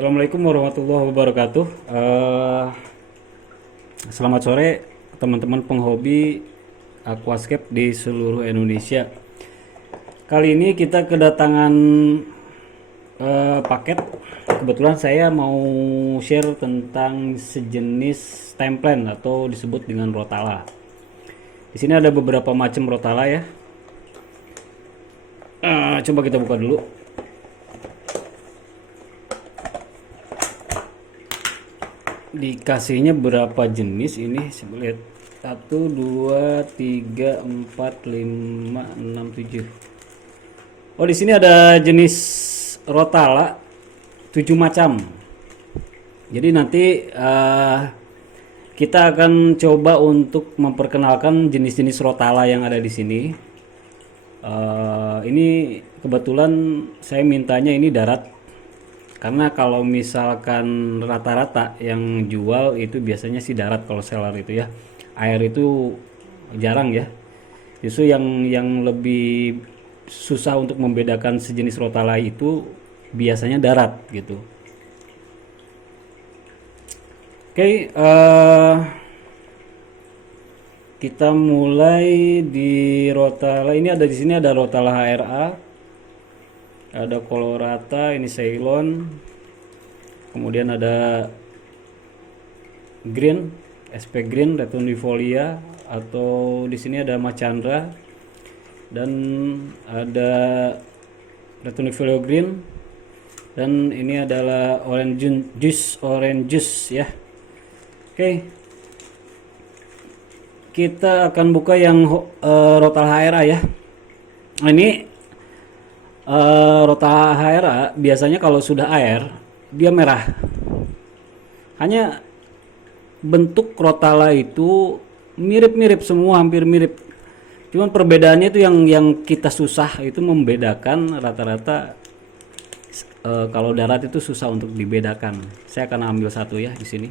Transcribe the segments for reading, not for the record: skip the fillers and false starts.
Assalamualaikum warahmatullahi wabarakatuh. Selamat sore teman-teman penghobi aquascape di seluruh Indonesia. Kali ini kita kedatangan paket. Kebetulan saya mau share tentang sejenis templen atau disebut dengan rotala. Di sini ada beberapa macam rotala ya. Coba kita buka dulu. Dikasihnya berapa jenis ini? Saya lihat 1 2 3 4 5 6 7. Oh, di sini ada jenis rotala 7 macam. Jadi nanti kita akan coba untuk memperkenalkan jenis-jenis rotala yang ada di sini. Ini kebetulan saya mintanya ini darat. Karena kalau misalkan rata-rata yang jual itu biasanya sih darat kalau seller itu ya. Air itu jarang ya. Justru yang lebih susah untuk membedakan sejenis rotala itu biasanya darat gitu. Oke, kita mulai di rotala. Ini ada di sini ada rotala HRA. Ada Colorata, ini Ceylon, kemudian ada Green, SP Green, Retunifolia, atau di sini ada Machandra, dan ada Retunifolia Green, dan ini adalah orange juice ya. Oke, kita akan buka yang Rotal HRA ya. Ini Rotala HRA biasanya kalau sudah air dia merah. Hanya bentuk rotala itu mirip-mirip semua, hampir mirip. Cuman perbedaannya itu yang kita susah itu membedakan rata-rata. Kalau darat itu susah untuk dibedakan. Saya akan ambil satu ya di sini.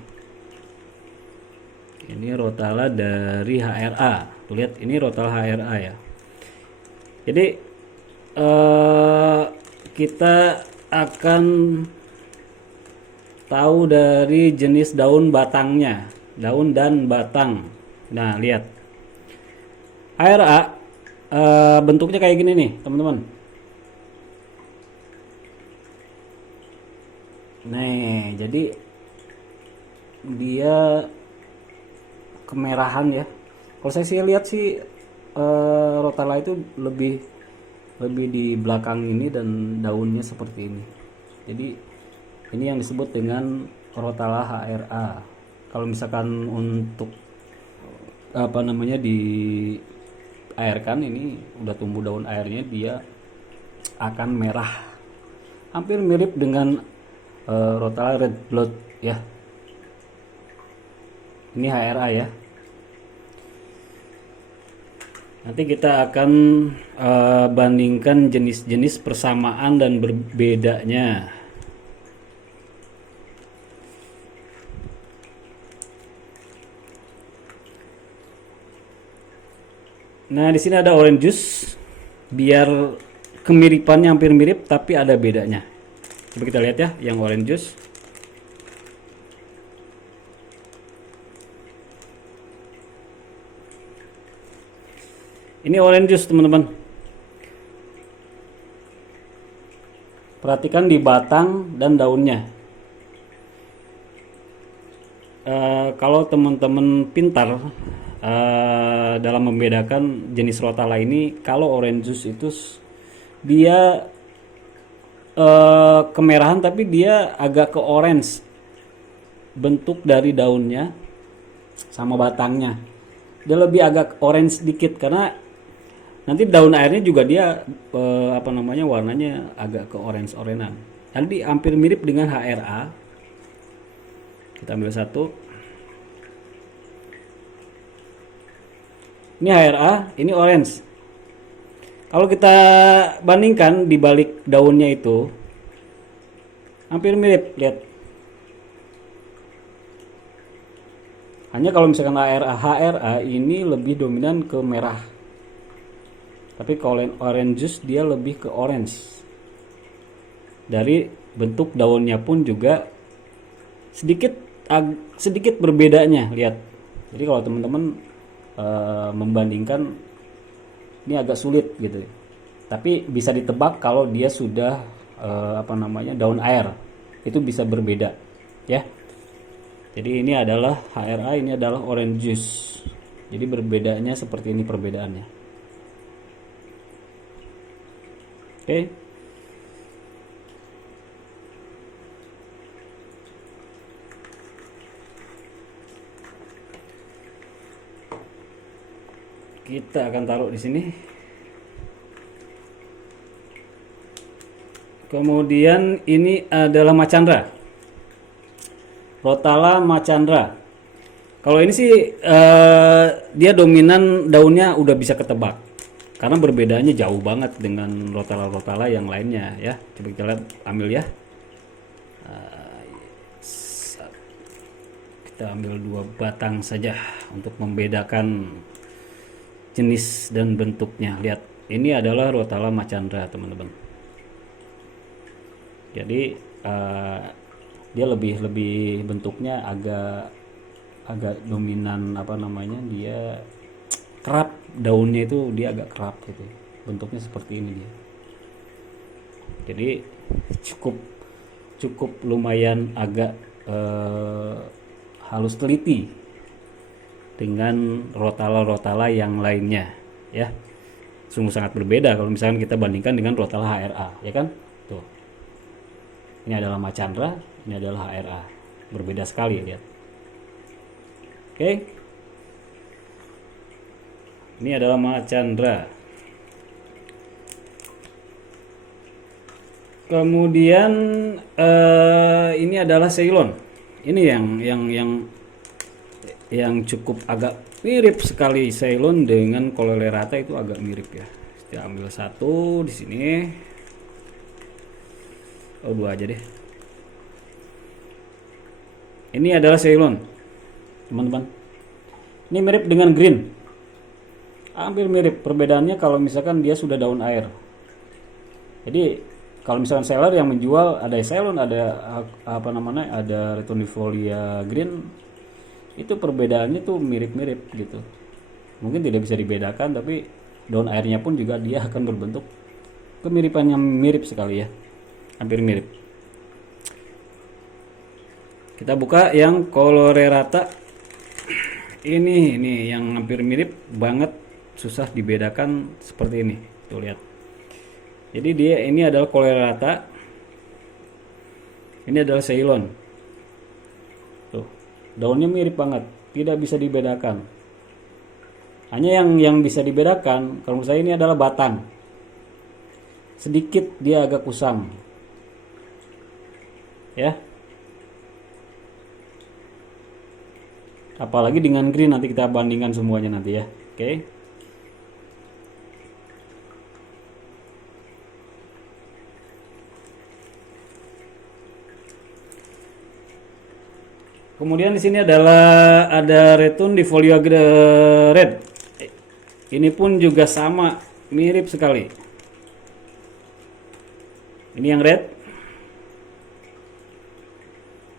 Ini rotala dari HRA. Tuh lihat, ini rotala HRA ya. Jadi kita akan tahu dari jenis daun batangnya, daun dan batang. Nah, lihat HRA bentuknya kayak gini nih teman-teman. Nih, jadi dia kemerahan ya. Kalau saya sih lihat sih rotala itu lebih di belakang ini dan daunnya seperti ini. Jadi ini yang disebut dengan rotala HRA. Kalau misalkan untuk apa namanya di airkan, ini udah tumbuh daun airnya, dia akan merah. Hampir mirip dengan rotala red blood ya. Ini HRA ya. Nanti kita akan bandingkan jenis-jenis persamaan dan berbedanya. Nah, di sini ada orange juice. Biar kemiripannya hampir mirip tapi ada bedanya. Coba kita lihat ya yang orange juice. Ini orange juice teman-teman. Perhatikan di batang dan daunnya. Kalau teman-teman pintar dalam membedakan jenis rotala ini, kalau orange juice itu dia kemerahan tapi dia agak ke orange bentuk dari daunnya sama batangnya. Dia lebih agak orange sedikit karena nanti daun airnya juga dia apa namanya warnanya agak ke orange-orangean. Jadi hampir mirip dengan HRA. Kita ambil satu. Ini HRA, ini orange. Kalau kita bandingkan di balik daunnya itu hampir mirip, lihat. Hanya kalau misalkan HRA ini lebih dominan ke merah. Tapi kalau orange juice dia lebih ke orange. Dari bentuk daunnya pun juga sedikit sedikit berbedanya, lihat. Jadi kalau teman-teman membandingkan, ini agak sulit gitu, tapi bisa ditebak kalau dia sudah daun air, itu bisa berbeda ya. Jadi ini adalah HRA, ini adalah orange juice. Jadi berbedanya seperti ini perbedaannya. Oke. Kita akan taruh di sini. Kemudian ini adalah macandra. Rotala macandra. Kalau ini sih dia dominan daunnya udah bisa ketebak. Karena perbedaannya jauh banget dengan rotala-rotala yang lainnya ya. Coba kita lihat, ambil ya. Kita ambil 2 batang saja untuk membedakan jenis dan bentuknya. Lihat, ini adalah rotala macandra, teman-teman. Jadi dia lebih bentuknya agak dominan, dia kerap, daunnya itu dia agak kerap gitu, bentuknya seperti ini dia. Jadi cukup lumayan agak halus teliti dengan rotala-rotala yang lainnya ya. Sungguh sangat berbeda kalau misalkan kita bandingkan dengan rotala HRA, ya kan? Tuh. Ini adalah macandra, ini adalah HRA. Berbeda sekali, lihat. Oke. Ini adalah macandra. Kemudian ini adalah Ceylon. Ini yang cukup agak mirip sekali, Ceylon dengan Coleorata itu agak mirip ya. Kita ambil satu di sini. Oh, 2 aja deh. Ini adalah Ceylon, teman-teman. Ini mirip dengan green. Hampir mirip. Perbedaannya kalau misalkan dia sudah daun air. Jadi kalau misalkan seller yang menjual ada Ceylon, ada ada Retunifolia green, itu perbedaannya tuh mirip-mirip gitu. Mungkin tidak bisa dibedakan, tapi daun airnya pun juga dia akan berbentuk kemiripannya mirip sekali ya. Hampir mirip. Kita buka yang Coleorata. Ini yang hampir mirip banget, susah dibedakan seperti ini. Tuh lihat. Jadi ini adalah Coleorata. Ini adalah Ceylon. Tuh, daunnya mirip banget, tidak bisa dibedakan. Hanya yang bisa dibedakan kalau menurut saya ini adalah batang. Sedikit dia agak kusam. Ya. Apalagi dengan green, nanti kita bandingkan semuanya nanti ya. Oke. Kemudian di sini ada Retunifolia red. Ini pun juga sama, mirip sekali. Ini yang red.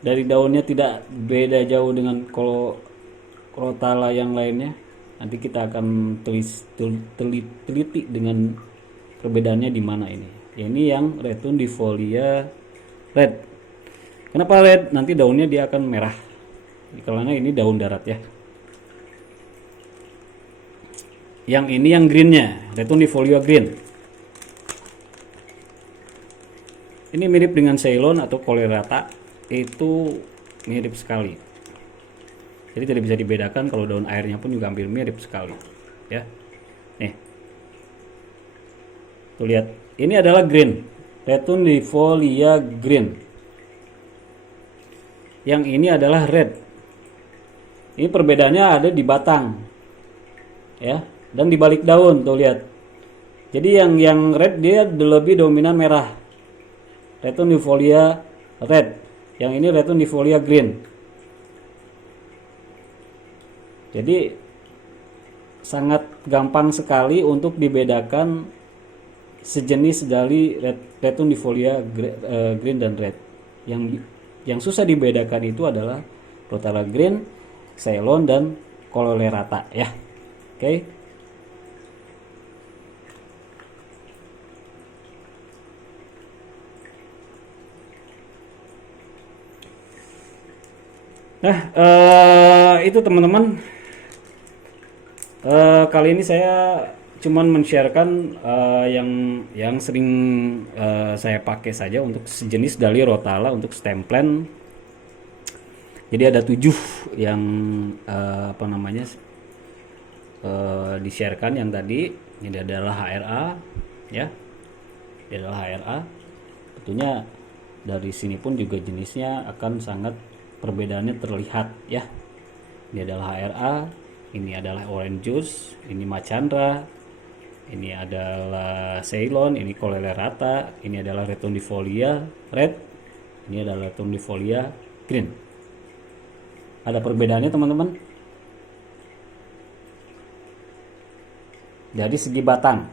Dari daunnya tidak beda jauh dengan rotala yang lainnya. Nanti kita akan teliti dengan perbedaannya di mana ini. Ini yang Retunifolia red. Kenapa red? Nanti daunnya dia akan merah. Karena ini daun darat ya. Yang ini yang greennya, Retunifolia green. Ini mirip dengan Ceylon atau Coleorata, itu mirip sekali. Jadi tidak bisa dibedakan, kalau daun airnya pun juga hampir mirip sekali ya. Nih, tuh lihat, ini adalah green, Retunifolia green. Yang ini adalah red. Ini perbedaannya ada di batang ya, dan di balik daun. Tuh lihat. Jadi yang red dia lebih dominan merah, Retunifolia red. Yang ini Retunifolia green. Jadi sangat gampang sekali untuk dibedakan sejenis dari Retundifolia green dan red. Yang susah dibedakan itu adalah Rotala green, Ceylon dan Cololerata ya. Oke. Nah, itu teman-teman. Kali ini saya cuman men-sharekan yang sering saya pakai saja untuk sejenis dari Rotala untuk stem plant. Jadi ada 7 yang di-sharekan yang tadi. Ini adalah HRA ya. Ini adalah HRA. Tentunya dari sini pun juga jenisnya akan sangat perbedaannya terlihat ya. Ini adalah HRA, ini adalah orange juice, ini Machandra, ini adalah Ceylon, ini Cololerata, ini adalah Retundifolia red, ini adalah Retundifolia green. Ada perbedaannya teman-teman. Dari segi batang,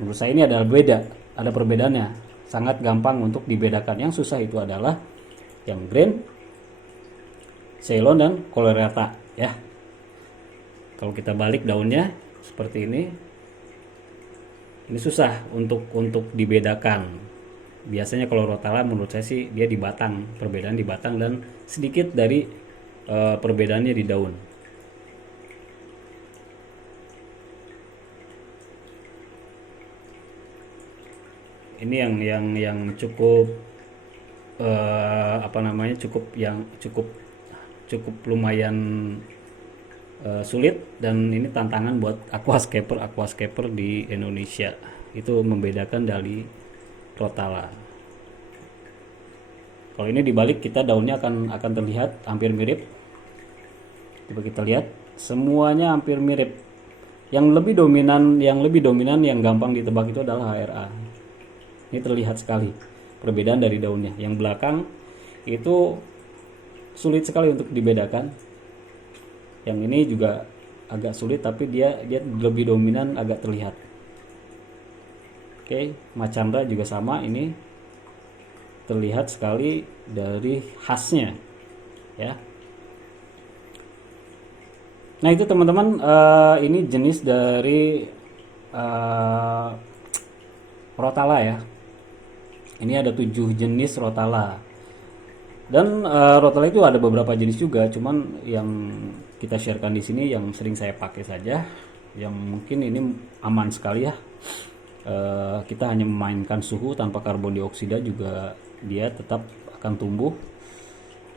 menurut saya ini adalah beda, ada perbedaannya. Sangat gampang untuk dibedakan. Yang susah itu adalah yang green, Ceylon dan Cololerata ya. Kalau kita balik daunnya seperti ini susah untuk dibedakan. Biasanya kalau Rotala menurut saya sih dia di batang, perbedaan di batang dan sedikit dari perbedaannya di daun. Ini yang cukup cukup lumayan sulit, dan ini tantangan buat aquascaper di Indonesia itu membedakan dari Rotala. Kalau ini dibalik, kita daunnya akan terlihat hampir mirip. Coba kita lihat, semuanya hampir mirip. Yang lebih dominan yang gampang ditebak itu adalah HRA. Ini terlihat sekali perbedaan dari daunnya. Yang belakang itu sulit sekali untuk dibedakan. Yang ini juga agak sulit, tapi dia lebih dominan, agak terlihat. Oke, Machandra juga sama, ini terlihat sekali dari khasnya ya. Nah itu teman-teman, ini jenis dari Rotala ya. Ini ada 7 jenis Rotala. Dan Rotala itu ada beberapa jenis juga, cuman yang kita sharekan di sini yang sering saya pakai saja, yang mungkin ini aman sekali ya. Kita hanya memainkan suhu tanpa karbon dioksida juga dia tetap akan tumbuh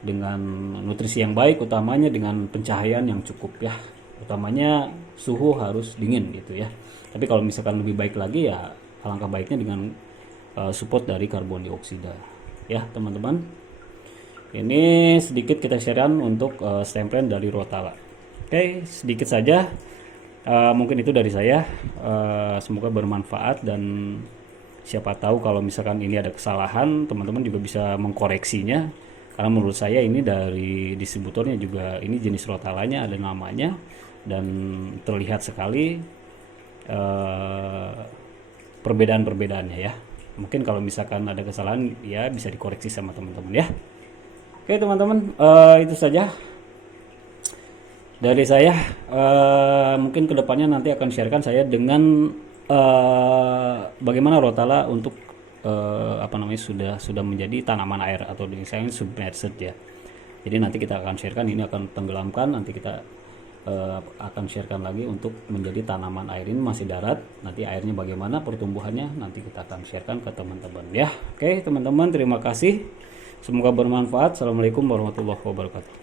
dengan nutrisi yang baik, utamanya dengan pencahayaan yang cukup ya. Utamanya suhu harus dingin gitu ya. Tapi kalau misalkan lebih baik lagi ya alangkah baiknya dengan support dari karbon dioksida ya teman-teman. Ini sedikit kita sharekan untuk stem plant dari Rotala. Oke, sedikit saja mungkin itu dari saya. Semoga bermanfaat, dan siapa tahu kalau misalkan ini ada kesalahan, teman-teman juga bisa mengkoreksinya, karena menurut saya ini dari distributornya juga ini jenis Rotalanya ada namanya dan terlihat sekali perbedaan-perbedaannya ya. Mungkin kalau misalkan ada kesalahan ya bisa dikoreksi sama teman-teman ya. Oke teman-teman, itu saja dari saya. Mungkin kedepannya nanti akan sharekan saya dengan bagaimana Rotala untuk sudah menjadi tanaman air atau misalnya submerged ya. Jadi nanti kita akan sharekan, ini akan tenggelamkan, nanti kita akan sharekan lagi untuk menjadi tanaman air. Ini masih darat, nanti airnya bagaimana pertumbuhannya nanti kita akan sharekan ke teman-teman ya. Oke teman-teman, terima kasih, semoga bermanfaat. Assalamualaikum warahmatullahi wabarakatuh.